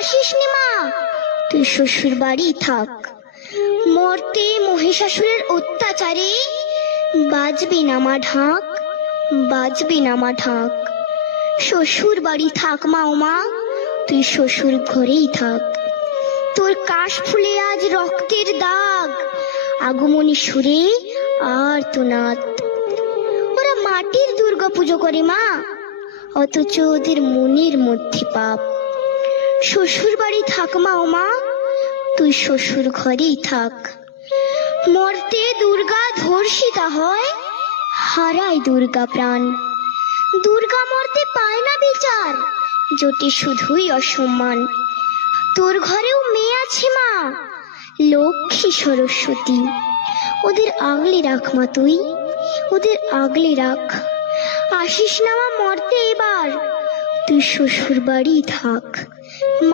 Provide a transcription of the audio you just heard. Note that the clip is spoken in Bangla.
আসিস নি মা, তুই শ্বশুর বাড়ি থাক। মরতে মহিষাসুরের অত্যাচারে বাজবি না মা ঢাক, বাজবি না মা ঢাক। শ্বশুর বাড়ি থাক মা, ও মা তুই শ্বশুর ঘরেই থাক। তোর কাশ ফুলে আজ রক্তের দাগ, আগমনী সুরে আর তো নাত। ওরা মাটির দুর্গা পুজো করে মা, অথচ ওদের মনের মধ্যে পাপ। শ্বশুর বাড়ি থাক মা, ও মা তুই শ্বশুর ঘরেই থাক। মরতে দুর্গা ধর্ষিতা হয়, হারায় দুর্গা প্রাণ। দুর্গা মরতে পায় না বিচার, জোটে শুধুই অসম্মান। তোর ঘরেও মেয়ে আছে মা, লক্ষ্মী সরস্বতী, ওদের আগলে রাখ মা তুই, ওদের আগলে রাখ। আসিস না মা মরতে এবার, তুই শ্বশুর বাড়ি থাক।